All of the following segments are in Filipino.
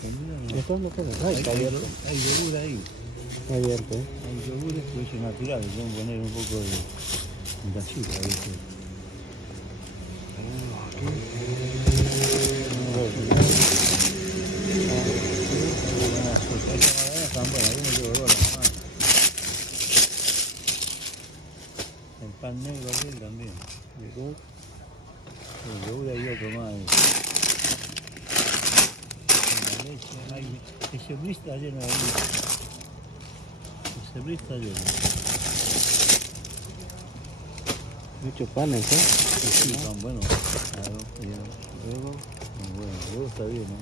Eso es lo que es. Está abierto. Hay yogur ahí. Está abierto. Hay yogures que son naturales, vamos a poner un poco de azúcar, ¿viste? El pan negro aquel también. El yogur hay otro más. La leche, ese bris está lleno de leche. Ese bris está lleno. Muchos panes, ¿eh? Sí, pan bueno. Claro, luego está bien, ¿no?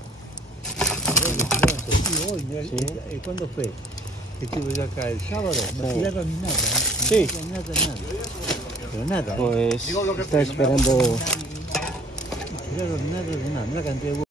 Hoy, mira, Sí. ¿cuándo fue? Estuve yo acá el sábado, no tiraron ni nada, ¿eh? Sí. No tiraron nada. Pero nada, Pues está esperando. no tiraron nada de nada, una cantidad de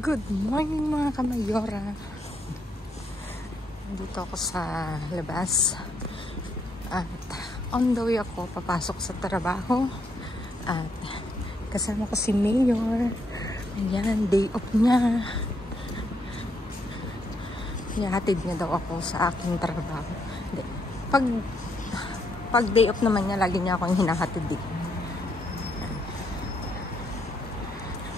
Good morning mga kamayora. Dito ako sa labas at on the way ako papasok sa trabaho at kasama ko si Mayor. Ayan, day off niya. Ihahatid niya daw ako sa aking trabaho. Hindi. Pag day off naman niya, lagi niya akong hinahatid dito.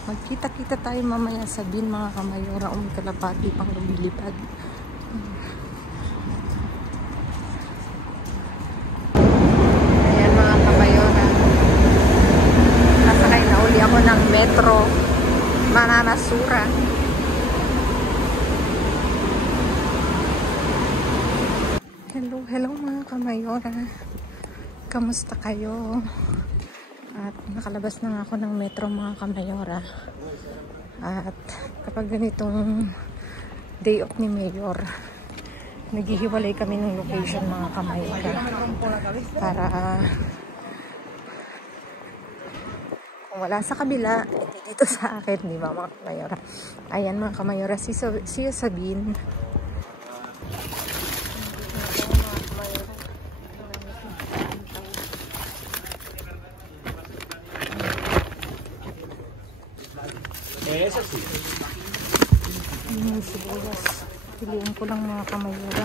Magkita-kita tayo mamaya sa bin mga kamayora, kalapati pang lumilipad. Ayan mga kamayora, nasakay na uli ako ng metro Mananasura. Hello mga kamayora, kamusta kayo? At nakalabas na nga ako ng metro mga kamayora. At kapag ganitong day off ni Mayor, naghihiwalay kami ng location mga kamayora. Para kung wala sa kabila, hindi dito sa akin, di ba mga kamayora? Ayan mga kamayora, see you sa bin. Eso sí. Yung sibuyas. Piliin ko lang mga kamayora.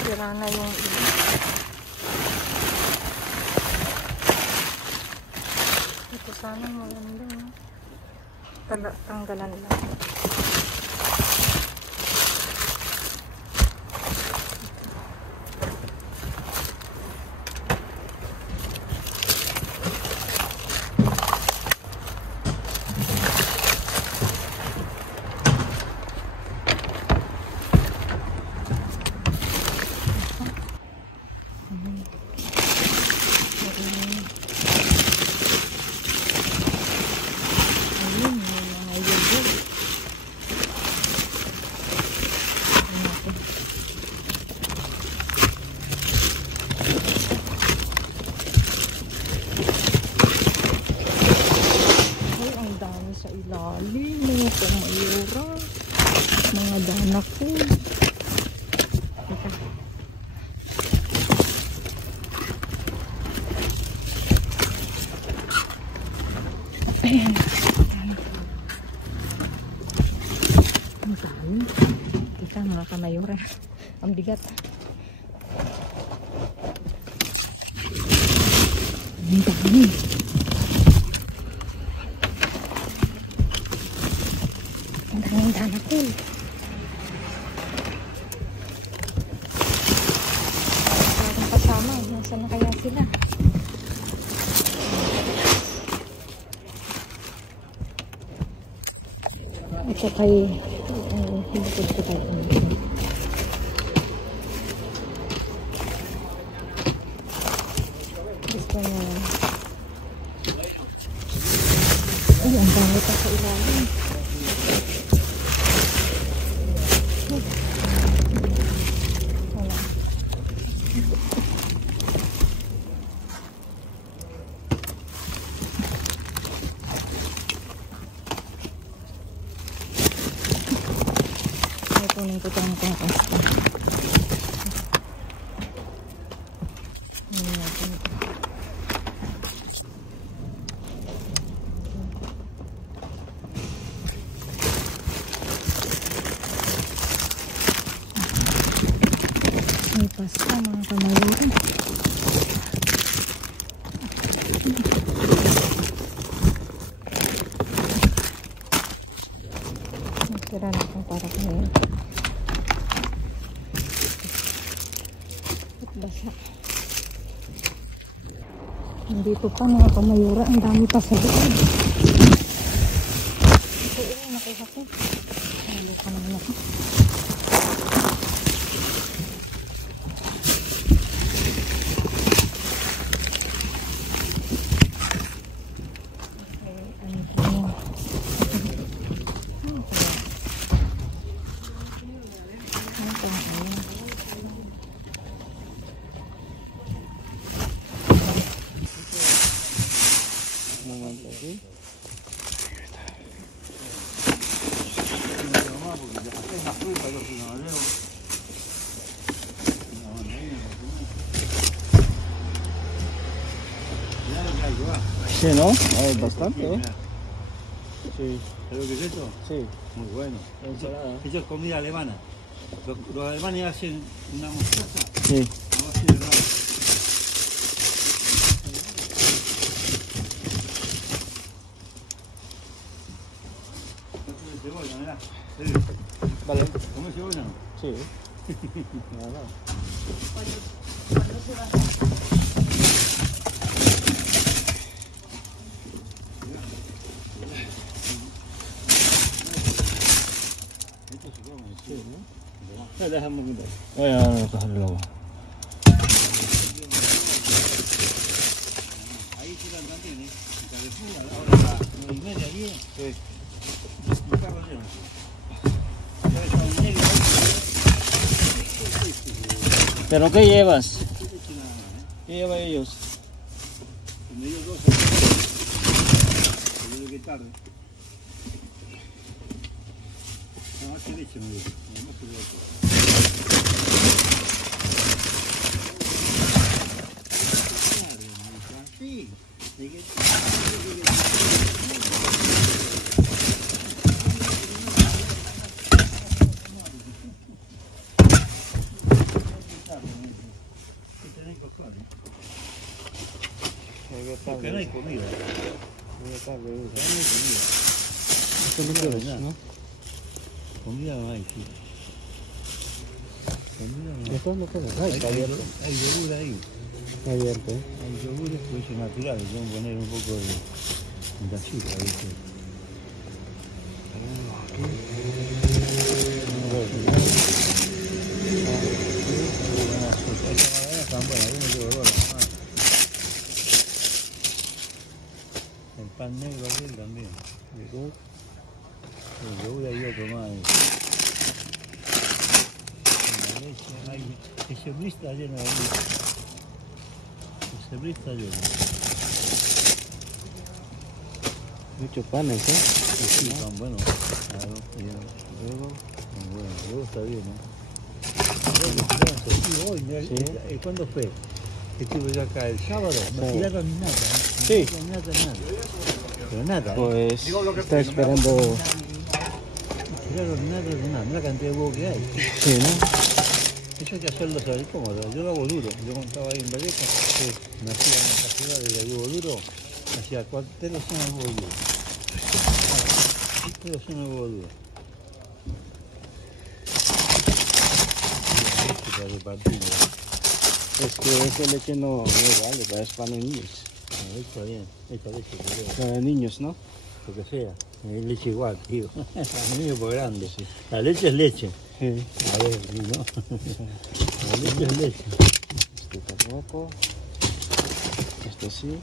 Sira na yung iba. Ito sana maganda. Tanggalan lang. Sa ilalim, mga kamayora, mga danak ko. Ayan. Ang dami. Ika mga kamayora. Ang bigat. Ang dami. Ang danak ko. Parang kasama. Nasaan na kaya sila? Ito kay hilipod ko tayo. Gusto niya. Ay, ang dami pa sa ilalim. kunin ko itong pangkas ko. Ayan natin. May pasta mga kamalurin. Tira na kung para kayo. At basa. Nandito pa mga kamayura. Ang dami pa sa loob. Ito nakuha ko. Nakuha naman ako. Sí, ¿no? Hay bastante, ¿eh? Sí. ¿Sabes lo que es esto? Sí. Muy bueno. Ensalada. Esto es comida alemana. Los alemanes hacen una mostaza. Sí. A base de rabo. Cebolla, mirá. Vale. ¿Comes cebolla o no? Sí. Nada. Déjame quitar. Voy a cogerlo. Ahí tiran también, ¿eh? En Carrefour, ahora a las 9:30, 10. Sí. Un carro lleno. Ya está un negro ahí. ¿Pero qué llevas? Nada más, ¿eh? ¿Qué llevan ellos? Me dio 12. Me dio que tarde. No, más que leche me dio. No, más que leche. Sí. Porque no hay comida. ¿No? Comida no hay, sí. Comida no hay. Esto es lo que es. Ay, está abierto. Hay yogur ahí. Está abierto, ¿eh? Hay yogures que son naturales. Vamos a poner un poco de azúcar, ¿viste? El pan negro aquel también. El yogur hay otro más. La leche, ese bris está lleno de leche. Ese bris está lleno. Muchos panes, ¿eh? Sí, pan bueno. Claro, y luego está bien, ¿no? Hoy, Sí. ¿cuándo fue? Estuve yo acá el sábado, no Sí. tiraron ni nada, ¿eh? No Sí. tiraron nada. Pero nada, ¿eh? Pues está esperando. No tiraron nada de nada, mira la cantidad de huevos que hay. Sí, ¿no? Eso hay que hacerlo, ¿sabes cómo? Yo lo hago duro. Yo contaba ahí en Valleca, me hacía en esta ciudad de huevo duro, hacía 3 docenas de huevo duro. 3 docenas de huevo duro. Para repartir. Es que esa leche no vale, pero es para niños. Está bien, esta leche, Para niños, ¿no? lo que sea. Es leche igual, tío. A mí por grande. Sí. La leche es leche. Sí. A ver, ¿no? La leche es leche. Este tampoco. Este sí.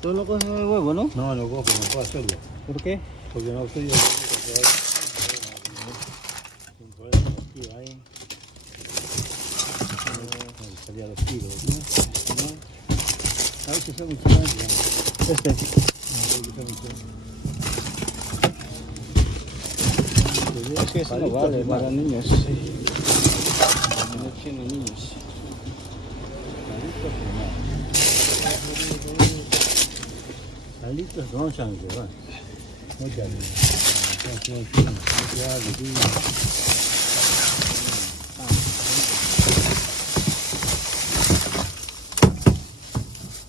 Tú no coges el huevo, ¿no? No, no cojo, no puedo hacerlo. ¿Por qué? Porque no estoy yo. Ahí. Salía los kilos, ¿no? A veces son muy grandes. Este. Es que eso no Palitos vale de para mar. niños. No tiene niños. Palitos no sangre, va. No ya.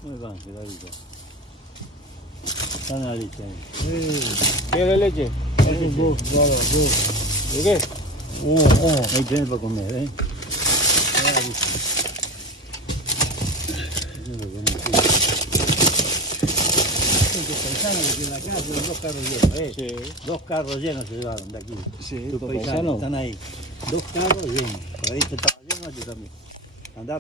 Muy bien, cuidadito. Están ahí, ¿Quiere leche? ¿Y qué? ahí tienen para comer, ¿eh? En la casa son 2 carros llenos, ¿eh? Sí. 2 carros llenos se llevaron de aquí. Sí, Tus tu paisanos paisano. están ahí. 2 carros llenos. Por ahí te estaba lleno, aquí también. Andá.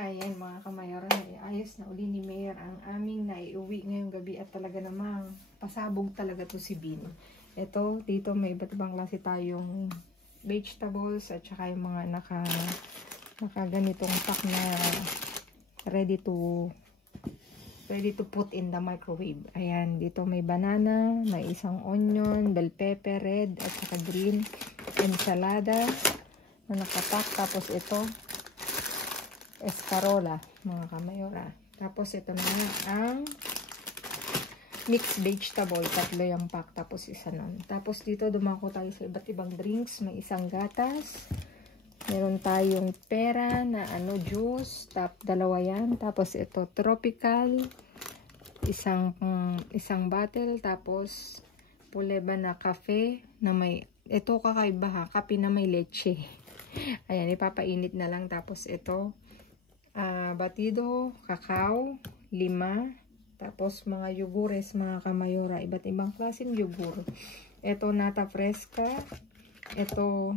Ayan mga kamayor, ayos na uli ni Mayor ang aming naiuwi ngayong gabi at talaga namang pasabog talaga to si Bin. Ito, dito may iba't ibang klase tayong vegetables at saka yung mga naka ganitong pack na ready to put in the microwave. Ayan, dito may banana, may isang onion, bell pepper, red at saka green, ensalada na nakapack. Tapos ito, escarola, mga kamayora. Tapos ito na ang mixed vegetable, 3 yung pack, tapos isa nun. Tapos dito dumako tayo sa iba't ibang drinks, may isang gatas, meron tayong pera na juice, 2 yan. Tapos ito tropical, isang bottle. Tapos puleba na cafe na may, ito kakaiba ha, kape na may leche. Ayan, ipapainit na lang. Tapos ito batido, kakao, 5. Tapos mga yogures, mga kamayora, iba't ibang klaseng yogur. Ito nata fresca. Ito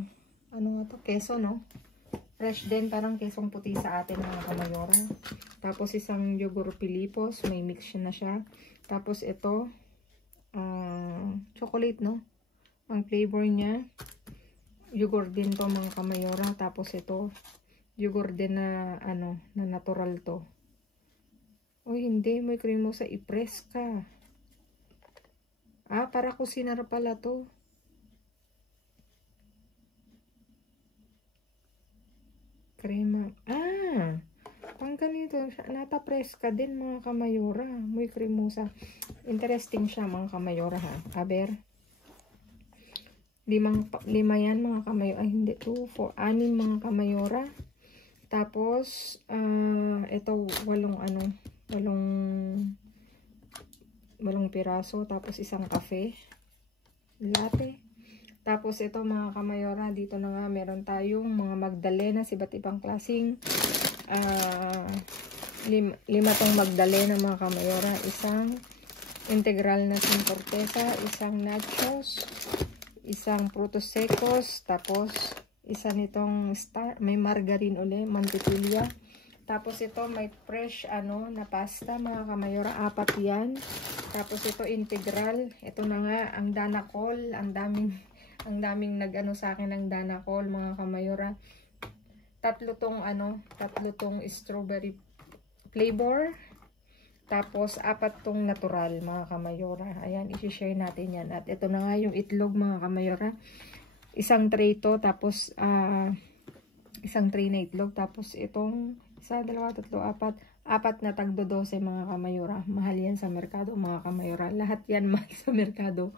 ano nga to, keso no, fresh din, parang kesong puti sa atin mga kamayora. Tapos isang yogur Pilipos, may mix na siya. Tapos ito chocolate no, ang flavor niya. Yogur din to mga kamayora. Tapos ito yogur din na na natural to. Uy, hindi, may cremosa, i-press ka. Para kusinar pala to. Crema. Pang ganito, nata press ka din mga kamayora. Muy cremosa. Interesting siya mga kamayora ha. Aber. 5 yan mga kamayora. Ay hindi, 2, 4, 6 mga kamayora. Tapos, ito 8 piraso. Tapos isang kafe. Latte. Tapos ito mga kamayora, dito na nga meron tayong mga magdalena, iba't ibang klaseng 5 tong magdalena mga kamayora. Isang integral na sin corteza, isang nachos, isang frutos secos, tapos isa nitong star, may margarine uli, mantequilla. Tapos ito may fresh na pasta mga kamayora, 4 yan. Tapos ito integral, ito na nga ang danacol, ang Ang daming nag-ano sa akin ng Danacol, mga kamayora. Tatlo tong strawberry flavor. Tapos, 4 tong natural, mga kamayora. Ayan, isi-share natin yan. At ito na nga yung itlog, mga kamayora. Isang tray to, tapos, isang tray na itlog. Tapos, itong 1, 2, 3, 4. 4 na tagdo 12, mga kamayora. Mahal yan sa merkado, mga kamayora. Lahat yan mahal sa merkado.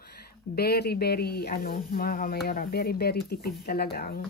Very, very, mga kamayora. Very, very tipid talaga ang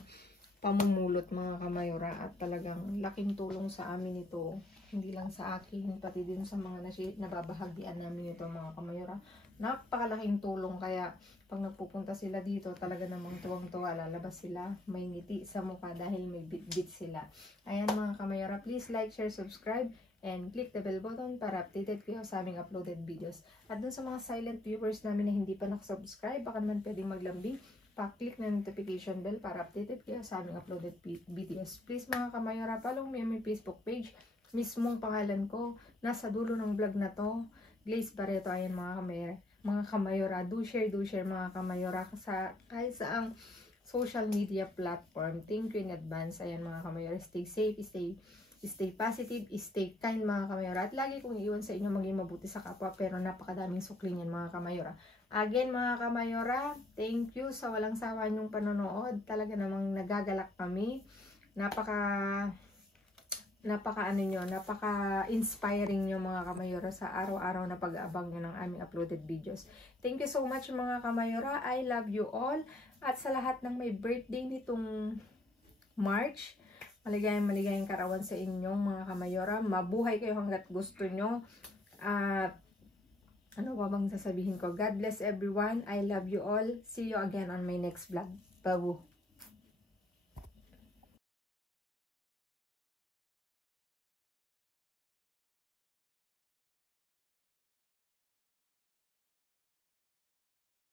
pamumulot, mga kamayora. At talagang laking tulong sa amin ito. Hindi lang sa akin, pati din sa mga nababahagian namin ito, mga kamayora. Napakalaking tulong, kaya pag nagpupunta sila dito, talaga namang tuwang-tuwa, lalabas sila, may ngiti sa mukha dahil may bit-bit sila. Ayan, mga kamayora, please like, share, subscribe, and click the bell button para updated kayo sa aming uploaded videos. At dun sa mga silent viewers namin na hindi pa nakasubscribe, baka naman pwedeng maglambing, pa-click na notification bell para updated kayo sa aming uploaded videos. Please, mga kamayora, follow me on my Facebook page. Mismong pangalan ko, nasa dulo ng vlog na to, Glaze Barreto. Ayan, mga kamayora, do share mga kamayora kahit sa ang social media platform. Thank you in advance. Ayan, mga kamayora, stay safe, stay positive, stay kind, mga kamayora. At lagi kong iiwan sa inyo maging mabuti sa kapwa, pero napakadaming sukling yan, mga kamayora. Again, mga kamayora, thank you sa walang sawa niyong panonood. Talaga namang nagagalak kami. Napaka-inspiring nyo, mga kamayora, sa araw-araw na pag-aabang nyo ng aming uploaded videos. Thank you so much, mga kamayora. I love you all. At sa lahat ng may birthday nitong March, maligayang karawan sa inyong mga kamayora. Mabuhay kayo hanggat gusto nyo. At ano ba bang sasabihin ko? God bless everyone. I love you all. See you again on my next vlog. Babu.